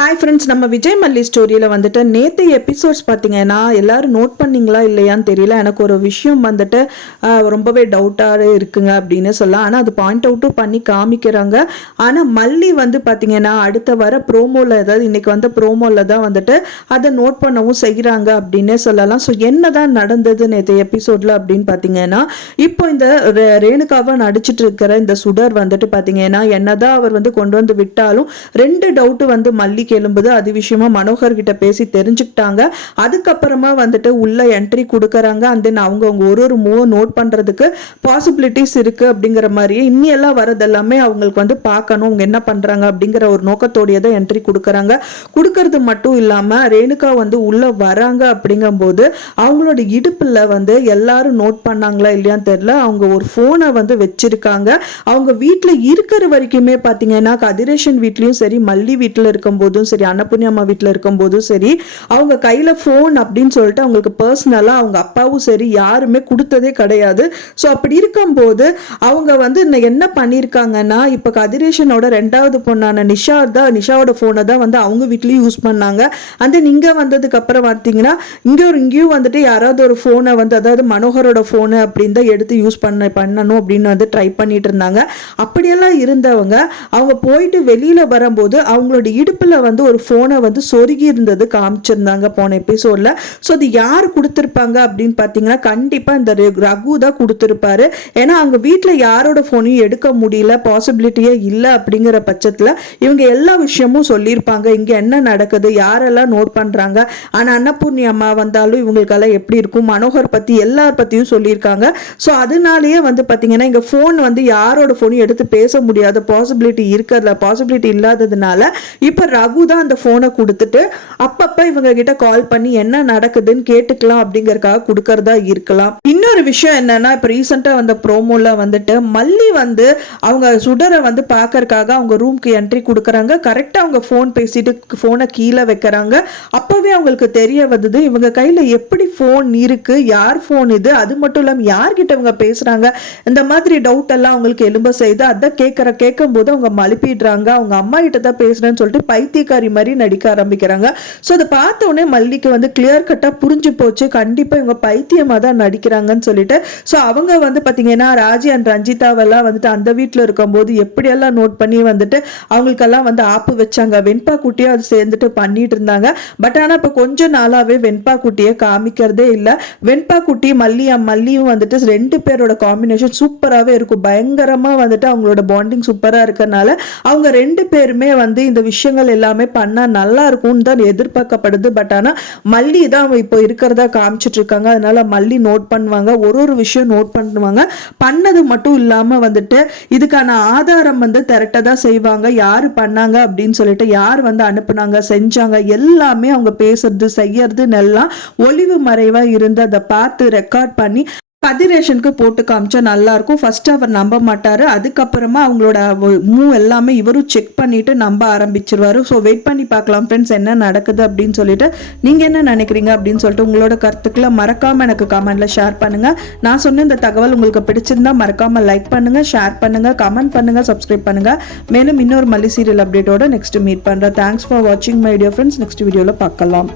Hi friends, நம்ம விஜய் மல்லி ஸ்டோரியில் வந்துட்டு நேற்று எபிசோட்ஸ் பார்த்தீங்கன்னா எல்லாரும் நோட் பண்ணிங்களா இல்லையான்னு தெரியல. எனக்கு ஒரு விஷயம் வந்துட்டு ரொம்பவே டவுட்டாக இருக்குங்க அப்படின்னு சொல்லலாம். ஆனால் அது பாயிண்ட் அவுட்டும் பண்ணி காமிக்கிறாங்க. ஆனால் மல்லி வந்து பார்த்தீங்கன்னா அடுத்த வர ப்ரோமோவில், அதாவது இன்றைக்கி வந்த ப்ரோமோவில் தான் வந்துட்டு அதை நோட் பண்ணவும் செய்கிறாங்க அப்படின்னே சொல்லலாம். ஸோ என்ன தான் நடந்தது நேற்று எபிசோடில் அப்படின்னு பார்த்தீங்கன்னா, இப்போ இந்த ரேணுகாவை நடிச்சிட்டு இருக்கிற இந்த சுடர் வந்துட்டு பார்த்தீங்கன்னா என்னதான் அவர் வந்து கொண்டு வந்து விட்டாலும் 2 டவுட்டு வந்து மல்லி எழும்புது. அது விஷயமா மனோகர் கிட்ட பேசி தெரிஞ்சுக்கிட்டாங்க. அதுக்கப்புறமா வந்துட்டு உள்ள என்ட்ரி கொடுக்கறாங்க. அண்ட் தென் அவங்க ஒரு மூவ் நோட் பண்றதுக்கு பாசிபிலிட்டிஸ் இருக்கு அப்படிங்கிற மாதிரியே இன்னியெல்லாம் வரது எல்லாமே அவங்களுக்கு வந்து பார்க்கணும் அவங்க என்ன பண்றாங்க அப்படிங்கிற ஒரு நோக்கத்தோடைய தான் என்ட்ரி கொடுக்கறாங்க. கொடுக்கறது மட்டும் இல்லாம ரேணுகா வந்து உள்ள வராங்க அப்படிங்கும்போது அவங்களோட இடுப்புல வந்து எல்லாரும் நோட் பண்ணாங்களா இல்லையான்னு தெரியல, அவங்க ஒரு போனை வந்து வச்சிருக்காங்க. அவங்க வீட்டுல இருக்கிற வரைக்குமே பாத்தீங்கன்னா கதிரேஷன் வீட்லயும் சரி, மல்லி வீட்டுல இருக்கும்போது சரி, அன்னபூர்ணி அம்மா வீட்டில் இருக்கும் போதும் சரி, அவங்க கையில் ஃபோன் அப்படின்னு சொல்லிட்டு அவங்களுக்கு பர்சனலாக அவங்க அப்பாவும் சரி யாருமே கொடுத்ததே கிடையாது. ஸோ அப்படி இருக்கும்போது அவங்க வந்து என்ன பண்ணியிருக்காங்கன்னா, இப்போ கதிரேஷனோட 2வது பொண்ணான நிஷாவோட ஃபோனை தான் வந்து அவங்க வீட்லேயும் யூஸ் பண்ணாங்க. அந்த இங்கே வந்ததுக்கு அப்புறம் பார்த்தீங்கன்னா இங்கேயும் வந்துட்டு யாராவது ஒரு ஃபோனை வந்து, அதாவது மனோகரோட ஃபோனு அப்படின்னு தான் எடுத்து யூஸ் பண்ணணும் அப்படின்னு வந்து ட்ரை பண்ணிட்டு இருந்தாங்க. அப்படியெல்லாம் இருந்தவங்க அவங்க போயிட்டு வெளியில வரும்போது அவங்களோட இடுப்புல வந்து ஒரு போனை வந்து சொருகி இருந்தது காமிச்சிருந்தாங்க போன எபிசோட்ல. ஸோ அது யார் கொடுத்துருப்பாங்க அப்படின்னு பார்த்தீங்கன்னா கண்டிப்பா இந்த ரகு தான் கொடுத்துருப்பாரு. ஏன்னா அவங்க வீட்டில் யாரோட போனையும் எடுக்க முடியல, பாசிபிலிட்டியே இல்லை அப்படிங்கிற பட்சத்தில் இவங்க எல்லா விஷயமும் சொல்லியிருப்பாங்க. இங்கே என்ன நடக்குது, யாரெல்லாம் நோட் பண்ணுறாங்க. ஆனால் அன்னபூர்ணி அம்மா வந்தாலும் இவங்களுக்கெல்லாம் எப்படி இருக்கும், மனோகர் பற்றி எல்லார் பற்றியும் சொல்லியிருக்காங்க. ஸோ அதனாலேயே வந்து பார்த்தீங்கன்னா இங்கே ஃபோன் வந்து யாரோட ஃபோனையும் எடுத்து பேச முடியாத பாசிபிலிட்டி இருக்கிறதுல, பாசிபிலிட்டி இல்லாததுனால இப்போ ரகு தான் அந்த போனை கொடுத்துட்டு அப்பப்ப இவங்க கிட்ட கால் பண்ணி என்ன நடக்குதுன்னு கேட்டுக்கலாம் அப்படிங்கறதுக்காக கொடுக்கறதா இருக்கலாம். இன்னொரு விஷயம் என்னன்னா, இப்ப ரீசெண்டா வந்த ப்ரோமோல வந்துட்டு மல்லி வந்து அவங்க சுடரை வந்து பாக்கறதுக்காக அவங்க ரூம்க்கு என்ட்ரி கொடுக்கறாங்க. கரெக்டா அவங்க போன் பேசிட்டு போனை கீழே வைக்கிறாங்க. அப்பவே அவங்களுக்கு தெரிய வந்தது இவங்க கையில எப்படி போன் இருக்கு, யார் போன் இது, அது மட்டும் இல்லாம யார்கிட்ட இவங்க பேசுறாங்க, இந்த மாதிரி டவுட் எல்லாம் அவங்களுக்கு எழும்ப செய்து அதை கேட்கும் போது அவங்க மழுப்பிடுறாங்க. அவங்க அம்மா கிட்ட தான் பேசுறேன்னு சொல்லிட்டு பைத்தியக்காரி மாதிரி நடிக்க ஆரம்பிக்கிறாங்க. ஸோ அதை பார்த்த உடனே மல்லிக்கு வந்து கிளியர் கட்டா புரிஞ்சு போச்சு, கண்டிப்பா இவங்க பைத்தியமாக தான் நடிக்கிறாங்கன்னு சொல்லிட்டு. ஸோ அவங்க வந்து பார்த்தீங்கன்னா ராஜி அண்ட் ரஞ்சிதாவெல்லாம் வந்துட்டு அந்த வீட்டில் இருக்கும்போது எப்படியெல்லாம் நோட் பண்ணி வந்துட்டு அவங்களுக்கெல்லாம் வந்து ஆப்பு வச்சாங்க. வெண்பா குட்டியும் அது சேர்ந்துட்டு பண்ணிட்டு இருந்தாங்க. பட் ஆனால் இப்போ கொஞ்ச நாளாவே வெண்பா குட்டியை காமிக்கிறதே இல்லை. வெண்பா குட்டி மல்லியும் வந்துட்டு 2 பேரோட காம்பினேஷன் சூப்பராகவே இருக்கும். பயங்கரமா வந்துட்டு அவங்களோட பாண்டிங் சூப்பராக இருக்கனால அவங்க 2 பேருமே வந்து இந்த விஷயங்கள் எல்லாமே பண்ணா நல்லா இருக்கும்னு தான் எதிர்பார்க்கப்படுது. பட் ஆனா மல்லி தான் இப்போ இருக்கிறதா காமிச்சிட்டு இருக்காங்க. அதனால மல்லி நோட் பண்ணுவாங்க, ஒரு விஷயம் நோட் பண்ணுவாங்க. பண்ணது மட்டும் இல்லாம வந்துட்டு இதுக்கான ஆதாரம் வந்து திரட்டதா செய்வாங்க. யாரு பண்ணாங்க அப்படின்னு சொல்லிட்டு, யார் வந்து அனுப்புனாங்க, செஞ்சாங்க, எல்லாமே அவங்க பேசுறது செய்யறதுன்னு எல்லாம் ஒளிவு மறைவா இருந்து அதை பார்த்து ரெக்கார்ட் பண்ணி கதிரேஷனுக்கு போட்டு காமிச்சா நல்லா இருக்கும். ஃபர்ஸ்ட் அவர் நம்ப மாட்டாரு, அதுக்கப்புறமா அவங்களோட மூவ் எல்லாமே இவரும் செக் பண்ணிட்டு நம்ப ஆரம்பிச்சிருவாரு. ஸோ வெயிட் பண்ணி பார்க்கலாம் ஃப்ரெண்ட்ஸ் என்ன நடக்குது அப்படின்னு சொல்லிட்டு. நீங்க என்ன நினைக்கிறீங்க அப்படின்னு சொல்லிட்டு உங்களோட கருத்துக்களை மறக்காம எனக்கு கமெண்ட்ல ஷேர் பண்ணுங்க. நான் சொன்ன இந்த தகவல் உங்களுக்கு பிடிச்சிருந்தா மறக்காம லைக் பண்ணுங்க, ஷேர் பண்ணுங்க, கமெண்ட் பண்ணுங்க, சப்ஸ்கிரைப் பண்ணுங்க. மேலும் இன்னொரு மல்லி சீரியல் அப்டேட்டோட நெக்ஸ்ட் மீட் பண்றேன். தேங்க்ஸ் ஃபார் வாட்சிங் மை டியர் ஃப்ரெண்ட்ஸ். நெக்ஸ்ட் வீடியோல பார்க்கலாம்.